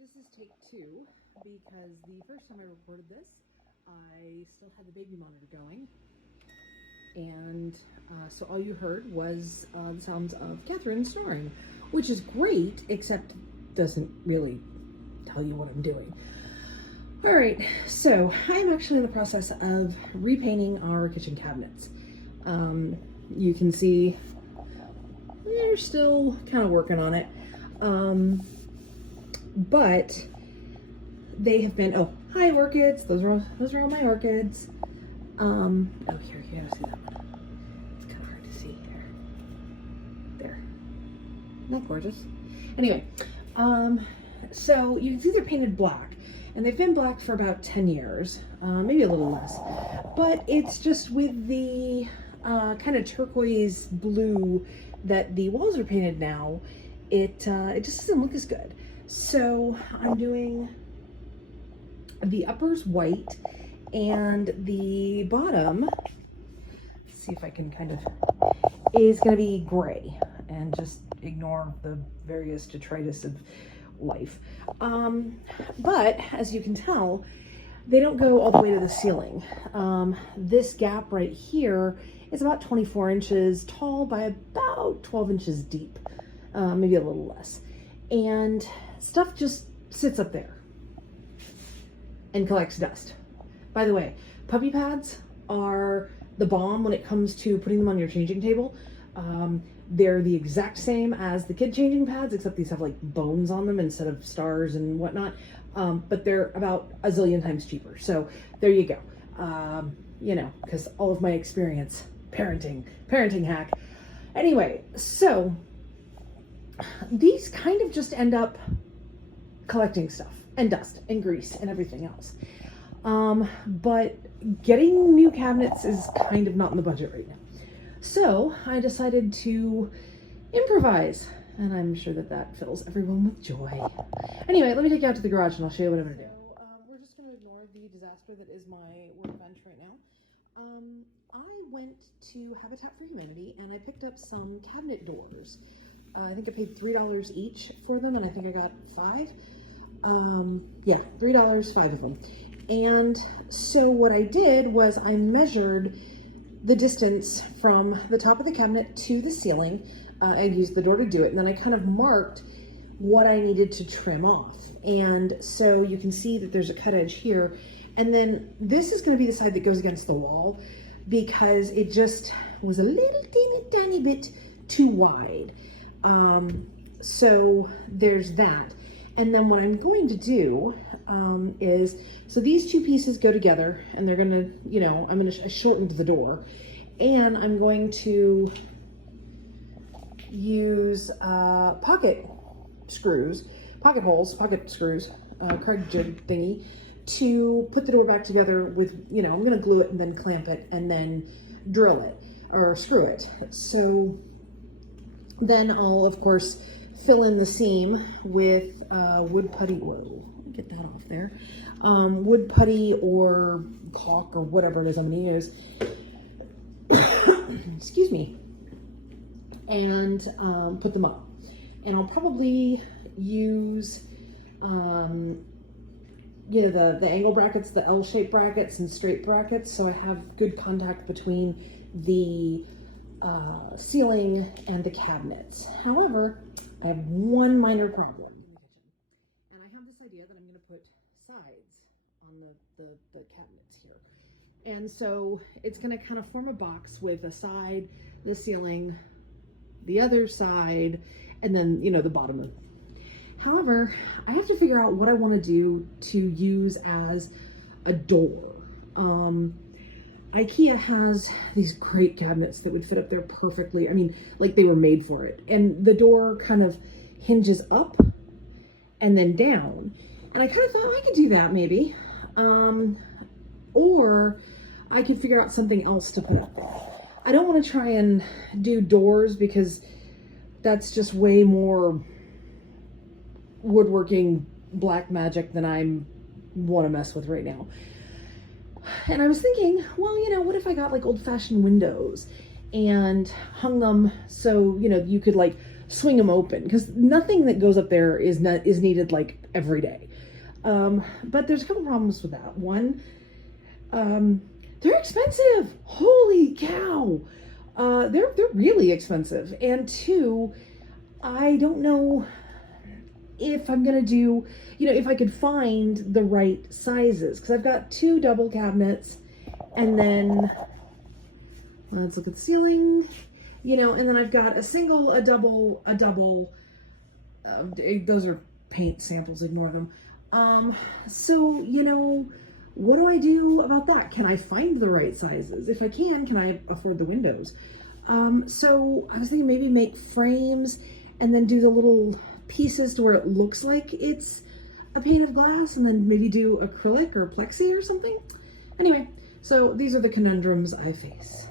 This is take two because the first time I recorded this, I still had the baby monitor going. And so all you heard was the sounds of Catherine snoring, which is great, except doesn't really tell you what I'm doing. All right, so I'm actually in the process of repainting our kitchen cabinets. You can see they're still kind of working on it. But they have been, oh, hi orchids, those are all my orchids. Oh, here, you gotta see that one. It's kind of hard to see there. Isn't that gorgeous? Anyway, so you can see they're painted black, and they've been black for about 10 years, maybe a little less, but it's just with the kind of turquoise blue that the walls are painted now, it just doesn't look as good. So I'm doing the uppers white and the bottom, let's see if I can kind of, is going to be gray, and just ignore the various detritus of life. But as you can tell, they don't go all the way to the ceiling. This gap right here is about 24 inches tall by about 12 inches deep, maybe a little less. And stuff just sits up there and collects dust. By the way, puppy pads are the bomb when it comes to putting them on your changing table. They're the exact same as the kid changing pads, except these have like bones on them instead of stars and whatnot. But they're about a zillion times cheaper. So there you go. You know, because all of my experience, parenting hack. Anyway, so these kind of just end up collecting stuff and dust and grease and everything else. But getting new cabinets is kind of not in the budget right now. So I decided to improvise, and I'm sure that fills everyone with joy. Anyway, let me take you out to the garage and I'll show you what I'm gonna do. So, we're just gonna ignore the disaster that is my workbench right now. I went to Habitat for Humanity and I picked up some cabinet doors. I think I paid $3 each for them, and I think I got 5. Yeah, $3, 5 of them. And so what I did was I measured the distance from the top of the cabinet to the ceiling. I used the door to do it, and then I kind of marked what I needed to trim off. And so you can see that there's a cut edge here, and then this is going to be the side that goes against the wall because it just was a little tiny bit too wide. So there's that. And then what I'm going to do is, so these two pieces go together, and they're going to, you know, I'm going to shorten the door, and I'm going to use pocket screws, Kreg jig thingy, to put the door back together with, you know, I'm going to glue it and then clamp it and then drill it or screw it. So then I'll, of course, fill in the seam with wood putty. Whoa, get that off there. Wood putty or caulk or whatever it is I'm going to use. Excuse me. And put them up. And I'll probably use, you know, the angle brackets, the L-shaped brackets and straight brackets, so I have good contact between the ceiling and the cabinets. However, I have one minor problem in the kitchen, and I have this idea that I'm going to put sides on the cabinets here, and so it's going to kind of form a box with a side, the ceiling, the other side, and then, you know, the bottom of it. However, I have to figure out what I want to do to use as a door. IKEA has these great cabinets that would fit up there perfectly. I mean, like they were made for it. And the door kind of hinges up and then down. And I kind of thought I could do that maybe. Or I could figure out something else to put up there. I don't want to try and do doors because that's just way more woodworking black magic than I want to mess with right now. And I was thinking, well, you know, what if I got like old-fashioned windows and hung them so, you know, you could like swing them open, because nothing that goes up there is needed like every day. But there's a couple problems with that. One, they're expensive. Holy cow. They're really expensive. And two, I don't know if I'm gonna do, if I could find the right sizes, because I've got 2 double cabinets, and then let's look at the ceiling, and then I've got a single, a double, those are paint samples, ignore them. So, what do I do about that? Can I find the right sizes? If I can I afford the windows? So I was thinking maybe make frames and then do the little pieces to where it looks like it's a pane of glass, and then maybe do acrylic or plexi or something. Anyway, so these are the conundrums I face.